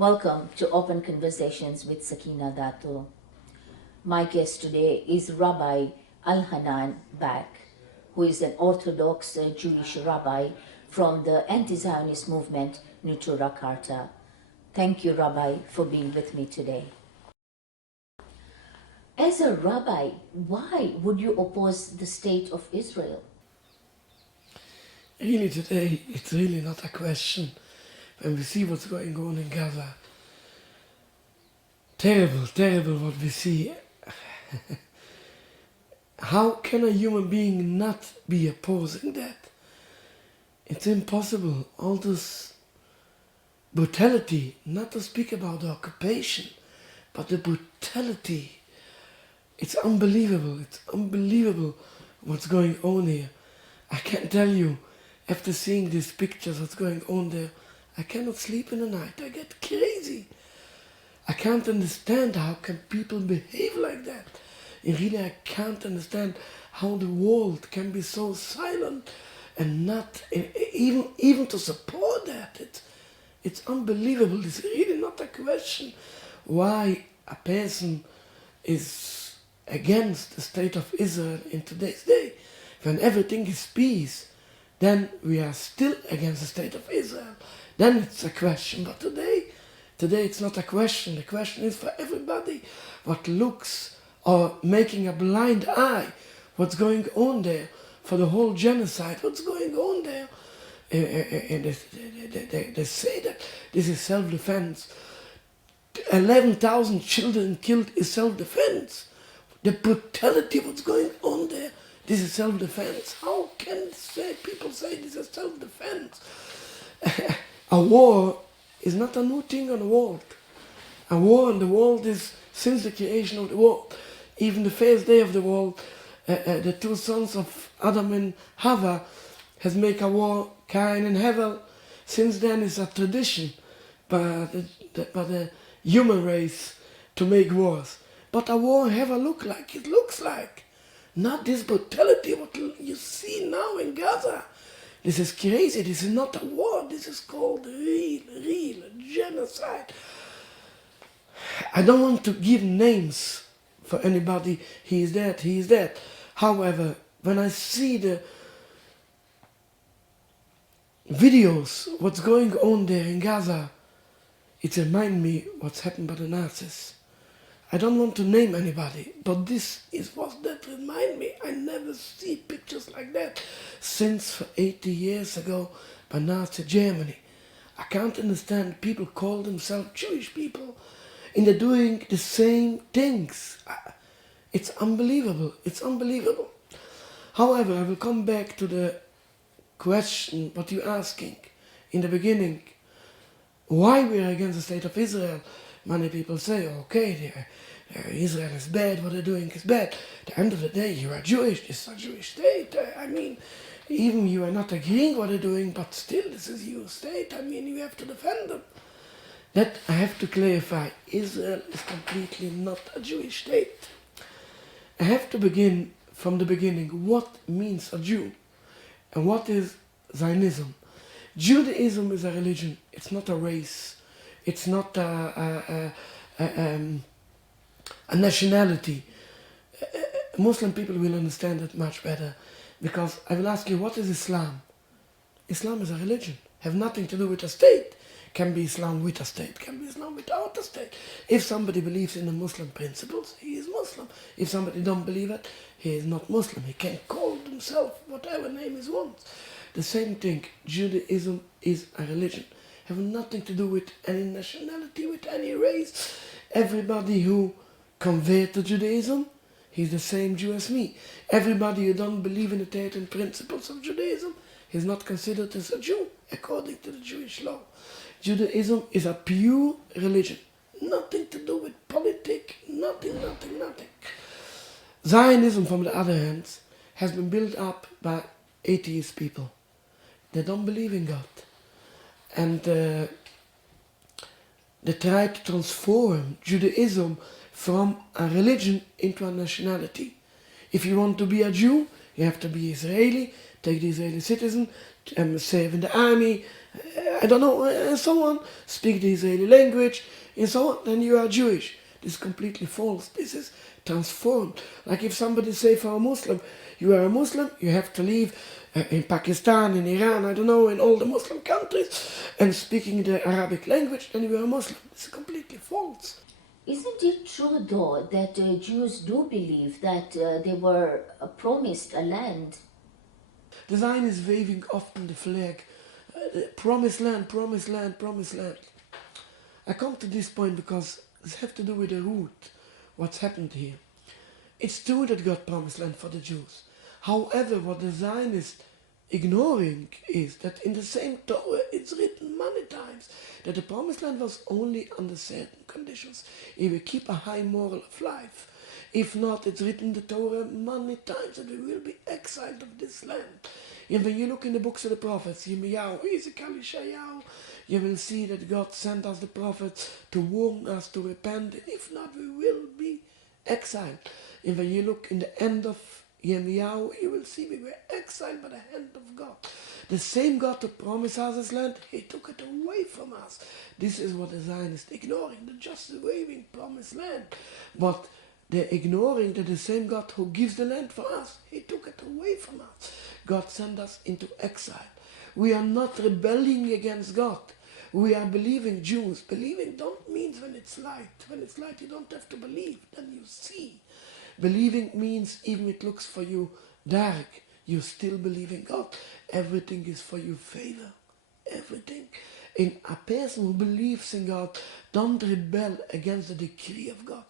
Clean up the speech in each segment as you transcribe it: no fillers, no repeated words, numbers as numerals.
Welcome to Open Conversations with Sakina Datoo. My guest today is Rabbi Elhanan Beck, who is an Orthodox Jewish rabbi from the anti-Zionist movement Nutura Karta. Thank you, Rabbi, for being with me today. As a rabbi, why would you oppose the state of Israel? Really today, it's really not a question. When we see what's going on in Gaza, terrible what we see. How can a human being not be opposing that? It's impossible. All this brutality, not to speak about the occupation, but the brutality. It's unbelievable. It's unbelievable what's going on here. I can't tell you, after seeing these pictures, what's going on there, I cannot sleep in the night. I get crazy. I can't understand how can people behave like that. And really, I can't understand how the world can be so silent and not even to support that. It's unbelievable. It's really not a question why a person is against the state of Israel in today's day. When everything is peace, then we are still against the state of Israel. Then it's a question. But today it's not a question. The question is for everybody what looks or making a blind eye what's going on there, for the whole genocide, what's going on there. And they say that this is self-defense. 11,000 children killed is self-defense. The brutality, what's going on there, this is self-defense. How can people say this is self-defense? A war is not a new thing on the world. A war in the world is since the creation of the world. Even the first day of the world, the two sons of Adam and Hava has made a war, Cain and Hevel. Since then it's a tradition by the human race to make wars. But a war have a look like it looks like. Not this brutality what you see now in Gaza. This is crazy. This is not a war. This is called real genocide. I don't want to give names for anybody. He is that. However, when I see the videos, what's going on there in Gaza, it reminds me what's happened by the Nazis. I don't want to name anybody, but this is what that reminds me. I never see pictures like that since for 80 years ago by Nazi Germany. I can't understand people call themselves Jewish people and they're doing the same things. It's unbelievable. It's unbelievable. However, I will come back to the question what you're asking in the beginning. Why we are against the state of Israel? Many people say, okay, Israel is bad, what they're doing is bad. At the end of the day, you are Jewish, this is a Jewish state. I mean, even you are not agreeing what they're doing, but still this is your state. I mean, you have to defend them. That I have to clarify. Israel is completely not a Jewish state. I have to begin from the beginning. What means a Jew? And what is Zionism? Judaism is a religion. It's not a race. It's not a nationality. Muslim people will understand it much better, because I will ask you, what is Islam? Islam is a religion. Have nothing to do with a state. Can be Islam with a state, can be Islam without a state. If somebody believes in the Muslim principles, he is Muslim. If somebody don't believe it, he is not Muslim. He can call himself whatever name he wants. The same thing, Judaism is a religion. Have nothing to do with any nationality, with any race. Everybody who convert to Judaism, he's the same Jew as me. Everybody who don't believe in the 13 principles of Judaism, he's not considered as a Jew, according to the Jewish law. Judaism is a pure religion. Nothing to do with politics, nothing. Zionism, from the other hand, has been built up by atheist people. They don't believe in God. And they try to transform Judaism from a religion into a nationality. If you want to be a Jew, You have to be Israeli, take the Israeli citizen, serve in the army, I don't know, and so on, speak the Israeli language, and so on, then you are Jewish. This is completely false. This is transformed. Like if somebody say for a Muslim, you are a Muslim, you have to live in Pakistan, in Iran, I don't know, in all the Muslim countries, and speaking the Arabic language, then you are a Muslim. This is completely false. Isn't it true, though, that Jews do believe that they were promised a land? The Zionists waving often the flag, the promised land, promised land, promised land. I come to this point because this has to do with the root, what's happened here. It's true that God promised land for the Jews. However, what the Zionists ignoring is that in the same Torah it's written many times that the promised land was only under certain conditions. If we keep a high moral of life. If not, it's written in the Torah many times that we will be exiled of this land. And when you look in the books of the prophets, Yirmiyahu, Ezekiel, Isaiah, you will see that God sent us the prophets to warn us to repent. If not, we will be exiled. And when you look in the end of Yirmiyahu, you will see we were exiled by the hand of God. The same God who promised us this land, He took it away from us. This is what the Zionists ignoring, the just waving promised land. But they're ignoring that the same God who gives the land for us, He took it away from us. God sent us into exile. We are not rebelling against God. We are believing Jews. Believing don't mean when it's light. When it's light, you don't have to believe. Then you see. Believing means even it looks for you dark, you still believe in God. Everything is for your favor. Everything. And a person who believes in God don't rebel against the decree of God.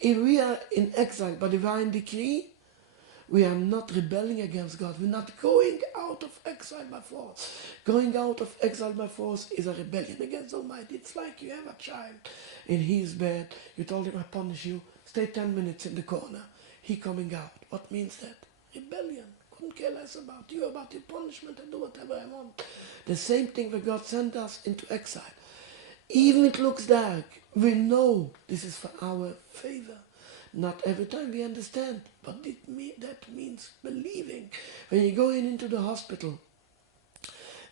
If we are in exile by divine decree, we are not rebelling against God. We're not going out of exile by force. Going out of exile by force is a rebellion against Almighty. It's like you have a child and he's bad. You told him, I punish you. Stay 10 minutes in the corner. He coming out. What means that? Rebellion. Couldn't care less about you, about your punishment. I do whatever I want. The same thing when God sent us into exile. Even it looks dark, we know this is for our favor. Not every time we understand, but that means believing. When you go into the hospital,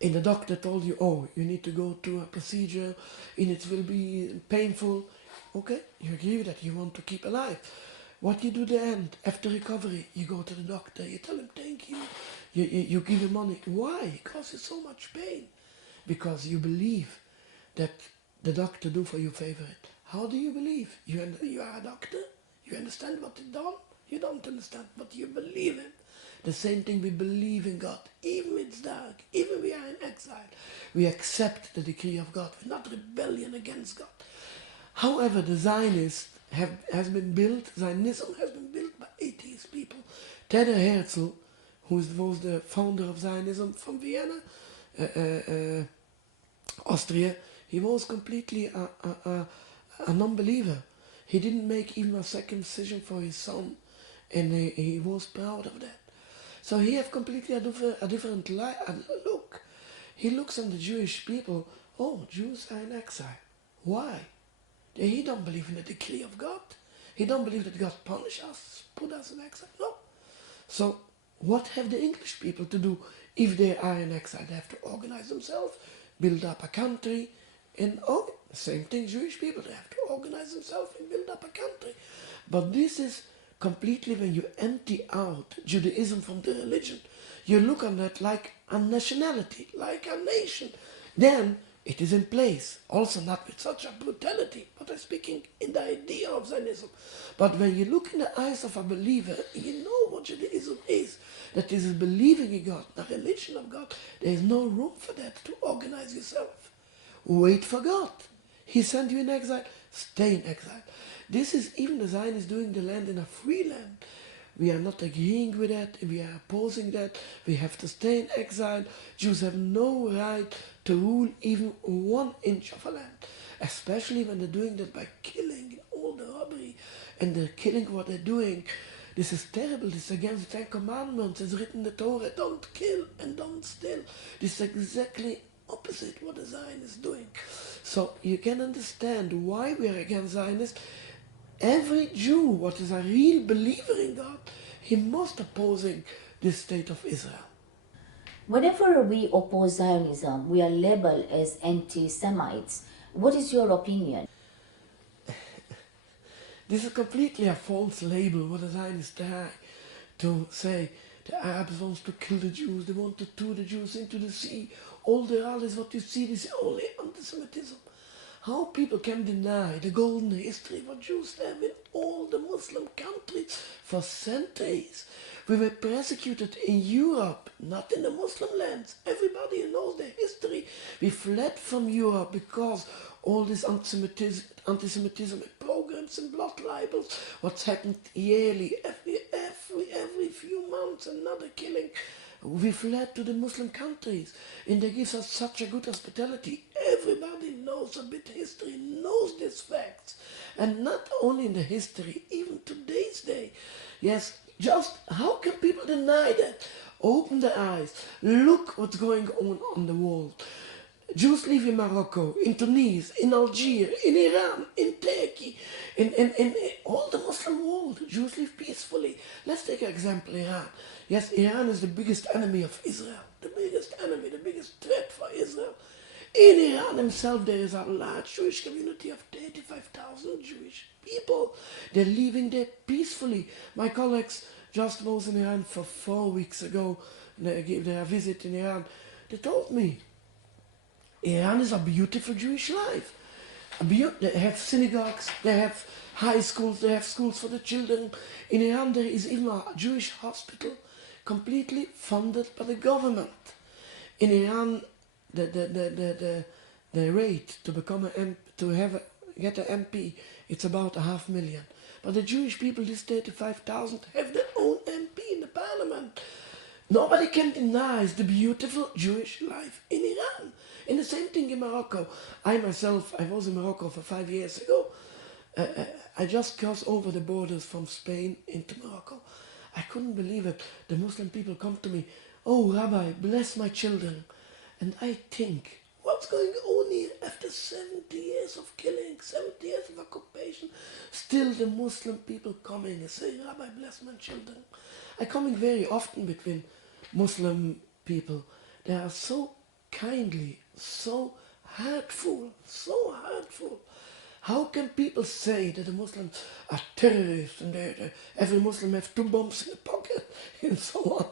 and the doctor told you, oh, you need to go to a procedure, and it will be painful. Okay, you agree with that, you want to keep alive. What you do then, after recovery, you go to the doctor, you tell him thank you, you give him money. Why? Because it's so much pain. Because you believe that the doctor do for your favorite. How do you believe? You are a doctor? You understand what it done? You don't understand, but you believe it. The same thing we believe in God. Even it's dark, even we are in exile, we accept the decree of God. We're not rebellion against God. However, the Zionism has been built by atheist people. Theodor Herzl, who was the founder of Zionism from Vienna, Austria, he was completely a non-believer. He didn't make even a circumcision for his son, and he was proud of that. So he have completely a different look. He looks on the Jewish people, oh, Jews are in exile. Why? He don't believe in the decree of God. He don't believe that God punish us, put us in exile. No. So what have the English people to do if they are in exile? They have to organize themselves, build up a country, and the same thing Jewish people, they have to organize themselves and build up a country. But this is completely when you empty out Judaism from the religion. You look on that like a nationality, like a nation. Then it is in place, also not with such a brutality, but I'm speaking in the idea of Zionism. But when you look in the eyes of a believer, you know what Judaism is. That is believing in God, the religion of God. There is no room for that to organize yourself. Wait for God. He sent you in exile, stay in exile. This is even the Zionists doing the land in a free land. We are not agreeing with that, we are opposing that, we have to stay in exile. Jews have no right to rule even 1 inch of a land, especially when they're doing that by killing all the robbery, and they're killing what they're doing. This is terrible, this is against the 10 Commandments, it's written in the Torah, don't kill and don't steal. This is exactly opposite what the Zionists is doing. So you can understand why we are against Zionists. Every Jew, what is a real believer in God, he must opposing this state of Israel. Whenever we oppose Zionism, we are labeled as anti-Semites. What is your opinion? This is completely a false label what the Zionists try to say. The Arabs want to kill the Jews, they want to throw the Jews into the sea. All the others, what you see, this is only anti-Semitism. How people can deny the golden history what Jews have in all the Muslim countries for centuries. We were persecuted in Europe, not in the Muslim lands. Everybody knows the history. We fled from Europe because all this anti-Semitism and programs and blood libels, what's happened yearly, every few months, another killing. We fled to the Muslim countries, and they give us such a good hospitality. Everybody knows a bit history, knows these facts. And not only in the history, even today's day. Yes, just how can people deny that? Open their eyes, look what's going on the world. Jews live in Morocco, in Tunisia, in Algeria, in Iran, in Turkey, in all the Muslim world. Jews live peacefully. Let's take an example, Iran. Yes, Iran is the biggest enemy of Israel, the biggest enemy, the biggest threat for Israel. In Iran himself, there is a large Jewish community of 35,000 Jewish people. They're living there peacefully. My colleagues just was in Iran for 4 weeks ago. They gave their visit in Iran. They told me, Iran is a beautiful Jewish life. They have synagogues, they have high schools, they have schools for the children. In Iran there is even a Jewish hospital completely funded by the government. In Iran the rate to become get an MP, it's about 500,000. But the Jewish people, this 35,000, have their own MP in the parliament. Nobody can deny the beautiful Jewish life in Iran. And the same thing in Morocco. I was in Morocco for 5 years ago. I just crossed over the borders from Spain into Morocco. I couldn't believe it. The Muslim people come to me, "Oh, Rabbi, bless my children." And I think, what's going on here after 70 years of killing, 70 years of occupation? Still the Muslim people coming and saying, "Rabbi, bless my children." I'm coming very often between Muslim people. They are so kindly, so hurtful, so hurtful. How can people say that the Muslims are terrorists and every Muslim has 2 bombs in the pocket and so on?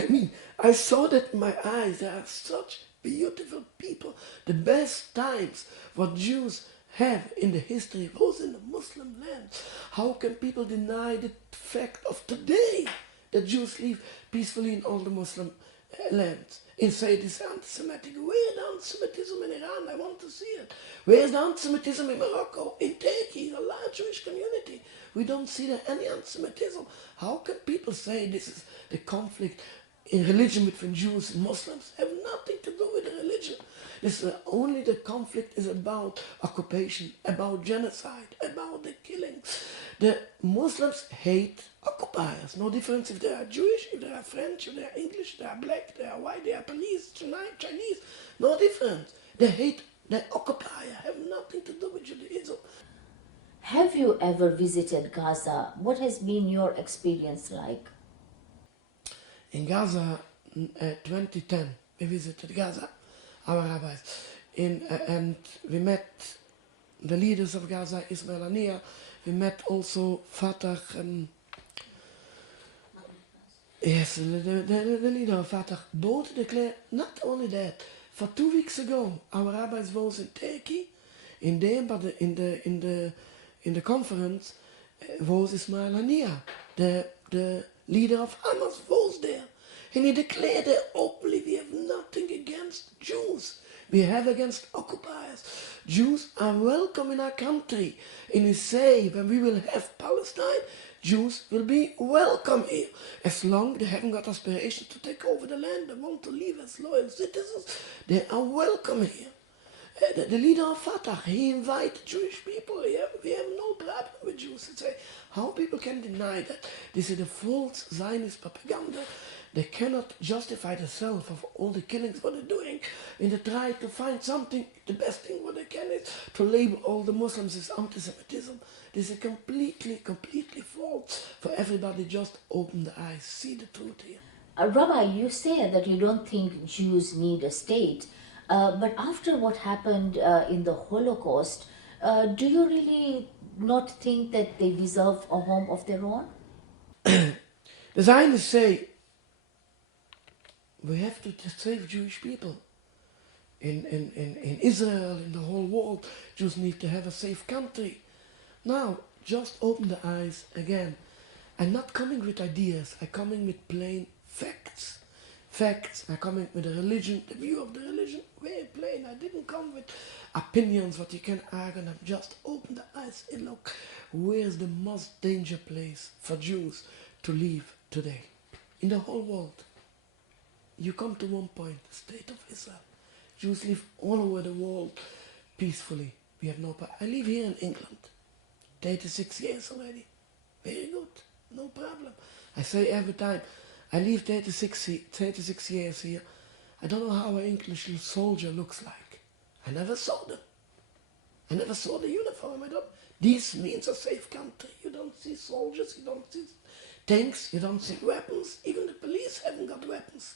I mean, I saw that in my eyes. They are such beautiful people. The best times what Jews have in the history was in the Muslim lands. How can people deny the fact of today that Jews live peacefully in all the Muslim lands and say this is anti-Semitic? Where is the anti-Semitism in Iran? I want to see it. Where is the anti-Semitism in Morocco? In Turkey, a large Jewish community. We don't see there any anti-Semitism. How can people say this is the conflict in religion between Jews and Muslims? Have nothing to do with the religion. This is only the conflict is about occupation, about genocide, about the killings. The Muslims hate occupiers. No difference if they are Jewish, if they are French, if they are English, they are black, they are white, they are police, Chinese. No difference. They hate the occupier. Have nothing to do with Judaism. Have you ever visited Gaza? What has been your experience like? In Gaza, 2010, we visited Gaza, our rabbis, and we met the leaders of Gaza, Ismail Haniyeh. We met also Fatah and yes, the leader of Fatah. Both declared, not only that, for 2 weeks ago, our rabbis was in Turkey, in the conference was Ismail Haniyeh, the leader of Hamas, was there. And he declared that openly, we have nothing against Jews. We have against occupiers. Jews are welcome in our country. And he say, when we will have Palestine, Jews will be welcome here. As long as they haven't got aspirations to take over the land, they want to live as loyal citizens, they are welcome here. The leader of Fatah, he invited Jewish people. We have no problem with Jews. Say, how people can deny that? This is a false Zionist propaganda. They cannot justify themselves of all the killings what they're doing, and they try to find something. The best thing what they can is to label all the Muslims as anti-Semitism. This is completely false. For everybody, just open the eyes, see the truth here. Rabbi, you say that you don't think Jews need a state, but after what happened in the Holocaust, do you really not think that they deserve a home of their own? The Zionists say we have to save Jewish people. In Israel, in the whole world, Jews need to have a safe country. Now, just open the eyes again. I'm not coming with ideas, I'm coming with plain facts. Facts, I'm coming with the religion, the view of the religion, very plain. I didn't come with opinions, what you can argue, and just open the eyes and look, where's the most danger place for Jews to live today? In the whole world. You come to one point, the state of Israel. Jews live all over the world peacefully. We have no problem. I live here in England, 36 years already. Very good, no problem. I say every time, I live 36 years here. I don't know how an English soldier looks like. I never saw them. I never saw the uniform. This means a safe country. You don't see soldiers, you don't see tanks, you don't see weapons. Even the police haven't got weapons.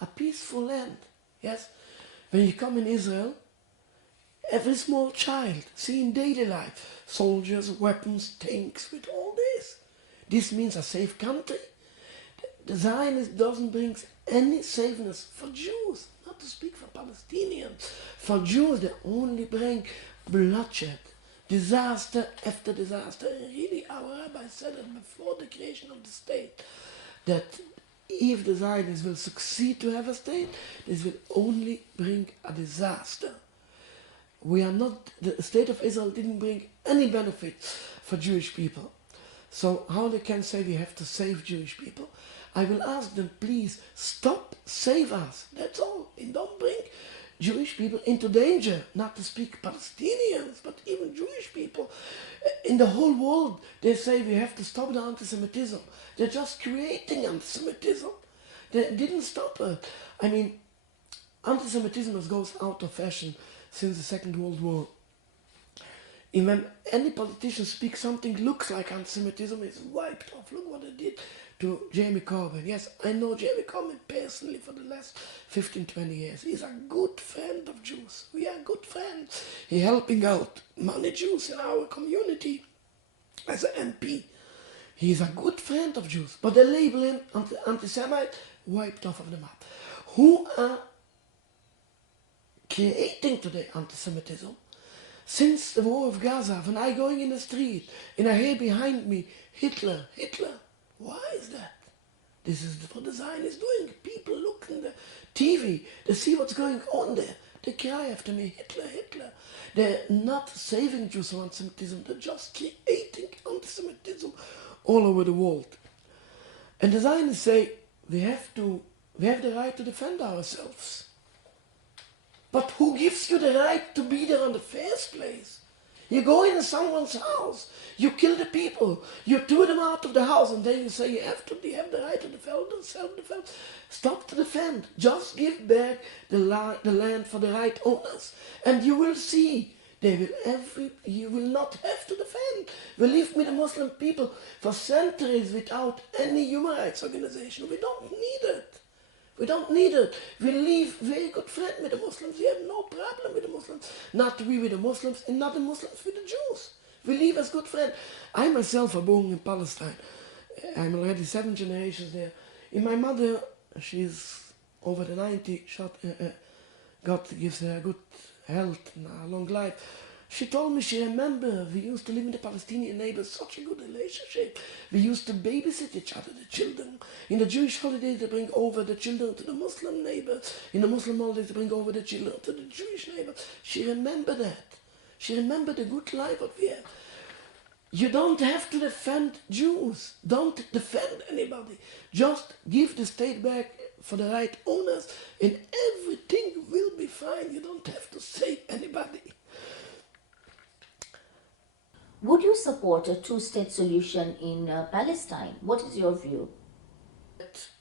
A peaceful land, yes? When you come in Israel, every small child see in daily life soldiers, weapons, tanks, with all this. This means a safe country. The Zionist doesn't bring any safeness for Jews, not to speak for Palestinians. For Jews, they only bring bloodshed, disaster after disaster. And really, our rabbi said it before the creation of the state, that if the Zionists will succeed to have a state, this will only bring a disaster. The state of Israel didn't bring any benefits for Jewish people. So how they can say we have to save Jewish people? I will ask them, please stop, save us. That's all. And don't bring Jewish people into danger. Not to speak Palestinians, but even Jewish people. In the whole world, they say we have to stop the anti-Semitism. They're just creating anti-Semitism. They didn't stop it. I mean, anti-Semitism goes out of fashion since the Second World War. And when any politician speaks something looks like anti-Semitism, it's wiped off. Look what they did to Jeremy Corbyn. Yes, I know Jeremy Corbyn personally for the last 15, 20 years. He's a good friend of Jews. We are good friends. He's helping out many Jews in our community as an MP. He's a good friend of Jews. But they label him anti-Semite, wiped off of the map. Who are creating today anti-Semitism? Since the war of Gaza, when I going in the street and I hear behind me, Hitler, Hitler. Why is that? This is what the Zionists doing. People look in the TV, they see what's going on there. They cry after me, Hitler, Hitler. They're not saving Jews from anti-Semitism, they're just creating anti-Semitism all over the world. And the Zionists say, we have the right to defend ourselves. But who gives you the right to be there in the first place? You go into someone's house, you kill the people, you throw them out of the house, and then you say you have the right to defend self-defense. Stop to defend. Just give back the land for the right owners, and you will see you will not have to defend. We live with the Muslim people for centuries without any human rights organization. We don't need it. We don't need it. We live very good friend with the Muslims. We have no problem with the Muslims. Not we with the Muslims and not the Muslims with the Jews. We live as good friends. I myself was born in Palestine. I'm already 7 generations there. And my mother, she's over the 90, God gives her good health and a long life. She told me she remember we used to live with the Palestinian neighbors, such a good relationship. We used to babysit each other, the children. In the Jewish holidays, they bring over the children to the Muslim neighbors. In the Muslim holidays, they bring over the children to the Jewish neighbors. She remembered that. She remembered the good life that we have. You don't have to defend Jews. Don't defend anybody. Just give the state back for the right owners and everything will be fine. You don't have to save anybody. Would you support a two-state solution in Palestine? What is your view?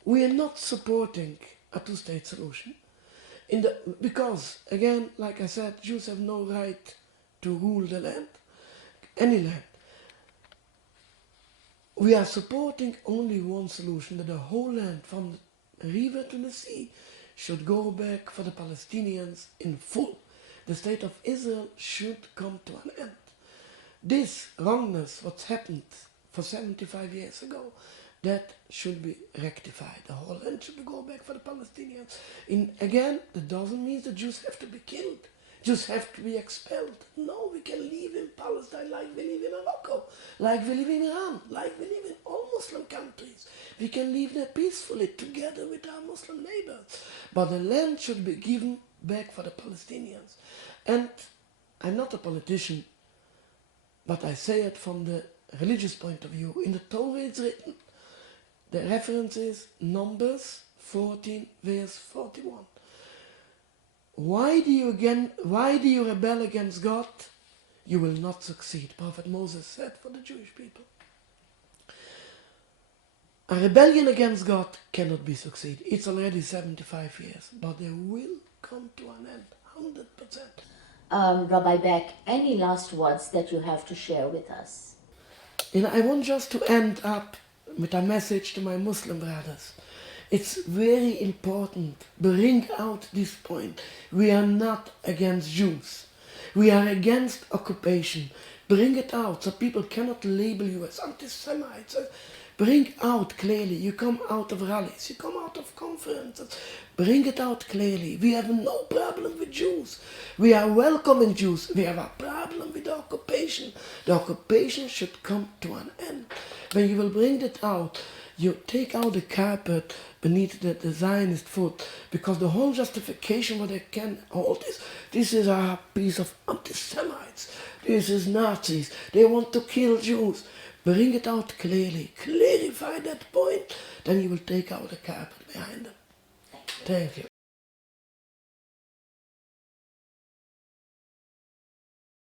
We are not supporting a two-state solution. Because, again, like I said, Jews have no right to rule the land, any land. We are supporting only one solution, that the whole land from river to the sea should go back for the Palestinians in full. The state of Israel should come to an end. This wrongness, what's happened for 75 years ago, that should be rectified. The whole land should go back for the Palestinians. Again, that doesn't mean the Jews have to be killed. Jews have to be expelled. No, we can live in Palestine like we live in Morocco, like we live in Iran, like we live in all Muslim countries. We can live there peacefully together with our Muslim neighbors. But the land should be given back for the Palestinians. And I'm not a politician, but I say it from the religious point of view. In the Torah it's written, the reference is Numbers 14 verse 41. Why do you rebel against God? You will not succeed. Prophet Moses said for the Jewish people. A rebellion against God cannot be succeed. It's already 75 years, but they will come to an end, 100%. Rabbi Beck, any last words that you have to share with us? And I want just to end up with a message to my Muslim brothers. It's very important, bring out this point. We are not against Jews. We are against occupation. Bring it out so people cannot label you as anti-Semites. Bring out clearly. You come out of rallies, you come out of conferences. Bring it out clearly. We have no problem with Jews. We are welcoming Jews. We have a problem with the occupation. The occupation should come to an end. When you will bring it out, you take out the carpet beneath the Zionist foot, because the whole justification what they can hold is, this is a piece of anti-Semites, this is Nazis, they want to kill Jews. Bring it out clearly, clarify that point, then you will take out the carpet behind them. Thank you.